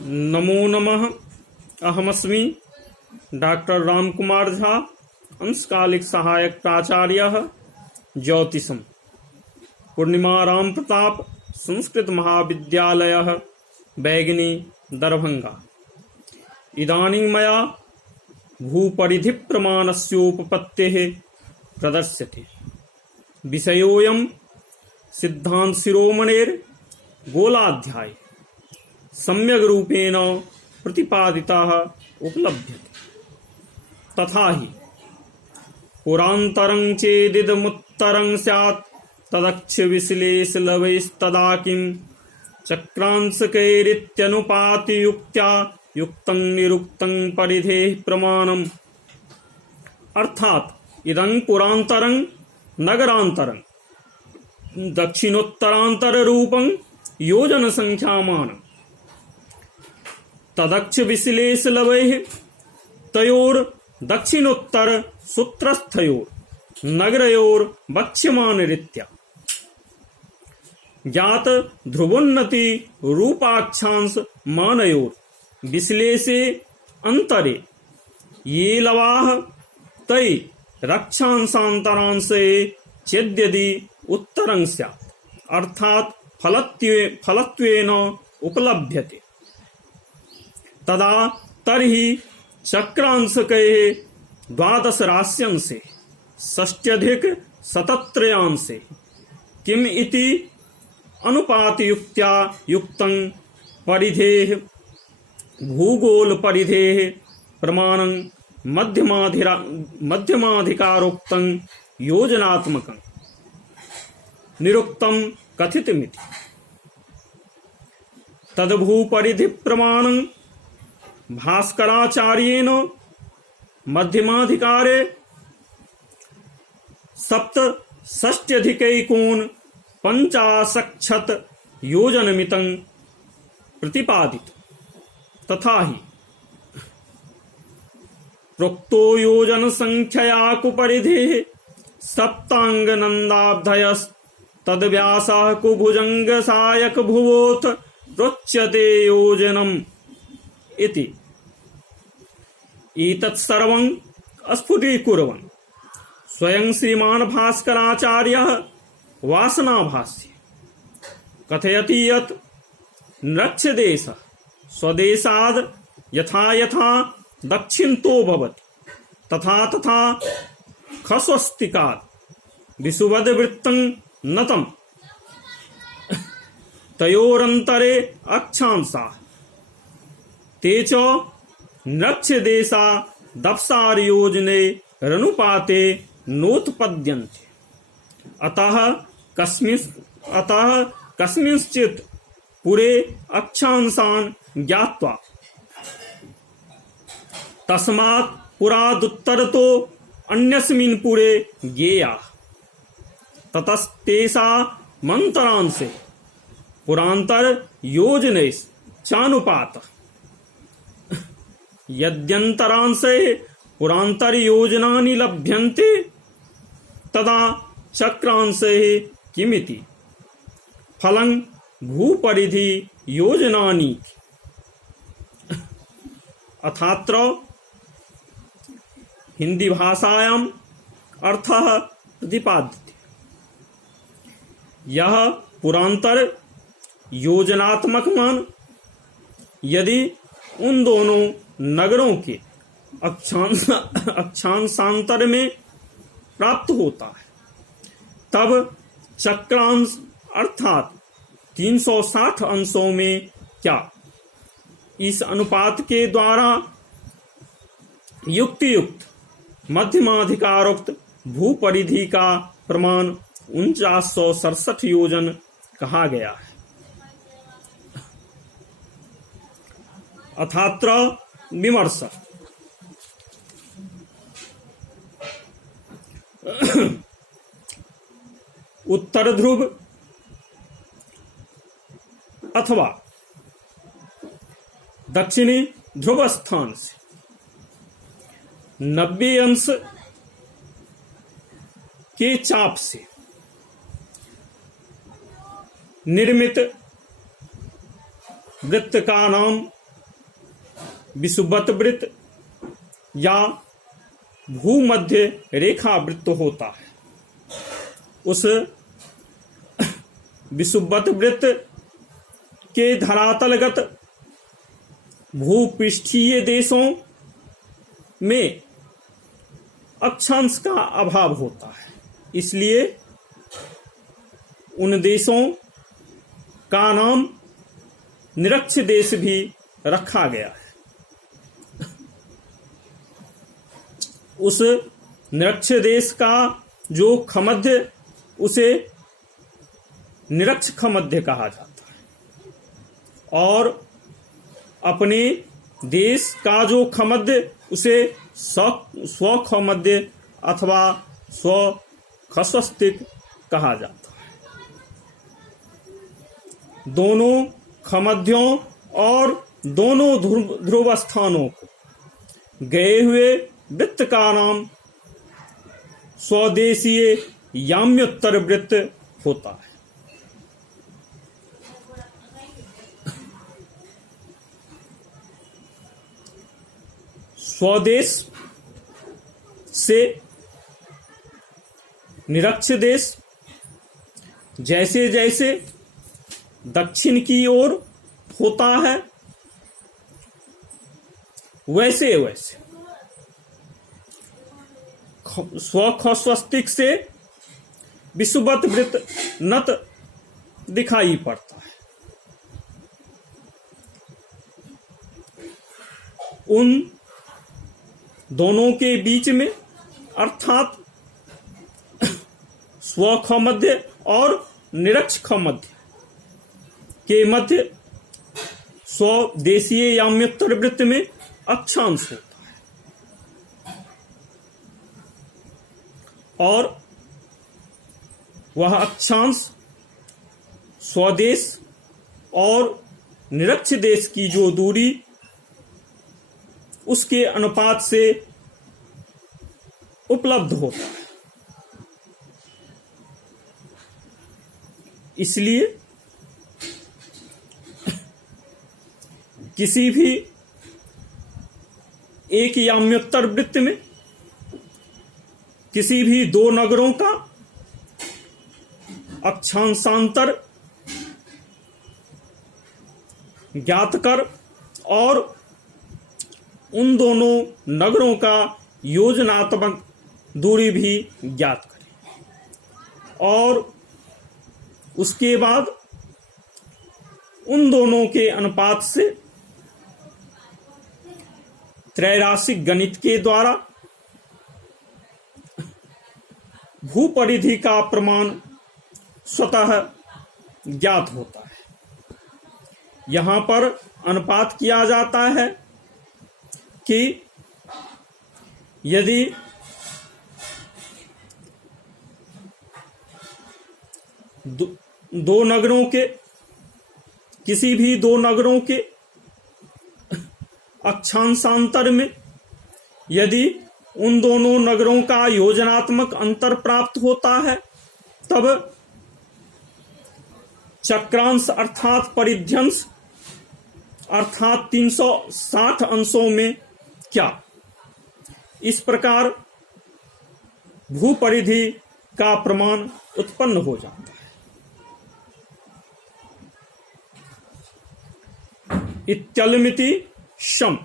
नमो नमः। अहमस्मि डॉक्टर रामकुमार झा, अंशकालिक सहायक प्राचार्य ज्योतिषम, पूर्णिमा राम प्रताप संस्कृत महाविद्यालय बैगिनी दरभंगा। इदानीं मया भूपरिधि प्रमाणस्योपपत्तेः प्रदर्श्यते। विषयोऽयं सिद्धांत शिरोमणेर गोलाध्याय सम्यग् रूपेण प्रतिपादितः उपलभ्यते। तथा हि पुरान्तरं चेदिदमुत्तरं स्यात् तदक्ष विश्लेषलवैस्तदा किं चक्रांशकैरित्यनुपातियुक्त्या युक्तं निरुक्तं परिधेः प्रमाणम्। अर्थात इदं पुरान्तरं नगरान्तरं दक्षिणोत्तरान्तर रूपं योजन संख्यामानं तदक्ष विश्लेषलवैः तयोर दक्षिणोत्तर सूत्रस्थयोर नगरयोर वक्ष्यमान रीत्या ज्ञात ध्रुवोन्नति रूपाक्षांश मानयोर विश्लेषे अंतरे ये लवाः तै रक्षांशांतरांशे चेद्यदि उत्तरं स्यात् अर्थात फलत्वेन उपलभ्यते तदा तर्हि चक्रांशकैः 12 राश्यंशे षष्ट्यधिक शतत्रयांशे किम इति अनुपातयुक्त्या युक्तं परिधेः भूगोल परिधेः प्रमाणं मध्यमाधिकारोक्तं योजनात्मकं निरुक्तं कथितमिति। तद्भूपरिधि प्रमाणं भास्कराचार्येण मध्यमाधिकारे सप्तषष्ट्यधिकैकोनपञ्चाशत् योजनमितं प्रतिपादितं। तथा हि प्रोक्तो योजन संख्यया कुपरिधेः सप्तांगनन्दाब्धयस्तद्व्यासः कुभुजंग सायक भुवोऽथ रोच्यते योजनम् इति। एतत् सर्वं स्फुटीकुर्वन् स्वयं श्रीमान् भास्कराचार्यः वासनाभाष्ये कथयति यत् नृक्षदेशः स्वदेशाद् यथा यथा दक्षिणतो भवति तथा तथा खस्वस्तिकात् विषुवद्वृत्तं नतं तयोरन्तरे अक्षांशाः ते च नक्षदेशा दप्सारयोजने रनुपाते नोत्पद्यन्ते। अतः कस्मिंश्चित् पुरे अक्षांशान् ज्ञात्वा तस्मात् पुरादुत्तरतो अन्यस्मिन् पुरे ज्ञेयाः ततस्तेषामन्तरांशे पुरान्तर योजनैश्चानुपातः। यद्यन्तरांशे पुरान्तर योजनानि लभ्यन्ते तदा चक्रांशे किमिति फलं भूपरिधि योजनानि। अथात्र हिंदी भाषायां अर्थः प्रतिपाद्यते। यह पुरांतर योजनात्मक मान यदि उन दोनों नगरों के अक्षांशांतर में प्राप्त होता है तब चक्रांश अर्थात 360 अंशों में क्या इस अनुपात के द्वारा युक्त मध्यमाधिकारोक्त भूपरिधि का प्रमाण 4967 योजन कहा गया है। अथात्र विमर्श उत्तर ध्रुव अथवा दक्षिणी ध्रुव स्थान से 90 अंश के चाप से निर्मित वृत्त का नाम विषुवत वृत्त या भूमध्य रेखा वृत्त होता है। उस विषुवत वृत्त के धरातलगत भूपृष्ठीय देशों में अक्षांश का अभाव होता है, इसलिए उन देशों का नाम निरक्ष देश भी रखा गया है। उस निरक्ष देश का जो खमध्य, उसे निरक्ष खमध्य कहा जाता है, और अपने देश का जो खमध्य, उसे स्वखमध्य अथवा स्वखस्वस्तिक कहा जाता है। दोनों खमध्यों और दोनों ध्रुव स्थानों को गए हुए वृत्त का नाम स्वदेशीय याम्योत्तर वृत्त होता है। स्वदेश से निरक्ष देश जैसे जैसे दक्षिण की ओर होता है, वैसे वैसे स्वखस्वस्तिक से विषुवत वृत्त नत दिखाई पड़ता है। उन दोनों के बीच में अर्थात स्वखमध्य और निरक्ष खमध्य के मध्य स्वदेशीय याम्योत्तर वृत्त में अक्षांश होता है, और वह अक्षांश स्वदेश और निरक्ष देश की जो दूरी, उसके अनुपात से उपलब्ध होता है। इसलिए किसी भी एक याम्योत्तर वृत्त में किसी भी दो नगरों का अक्षांशांतर ज्ञात कर और उन दोनों नगरों का योजनात्मक दूरी भी ज्ञात करें, और उसके बाद उन दोनों के अनुपात से त्रैराशिक गणित के द्वारा भूपरिधि का प्रमाण स्वतः ज्ञात होता है। यहां पर अनुपात किया जाता है कि यदि दो नगरों के किसी भी दो नगरों के अक्षांशांतर में यदि उन दोनों नगरों का योजनात्मक अंतर प्राप्त होता है, तब चक्रांश अर्थात परिध्यंश अर्थात 360 अंशों में क्या, इस प्रकार भूपरिधि का प्रमाण उत्पन्न हो जाता है। इत्यलमिति शम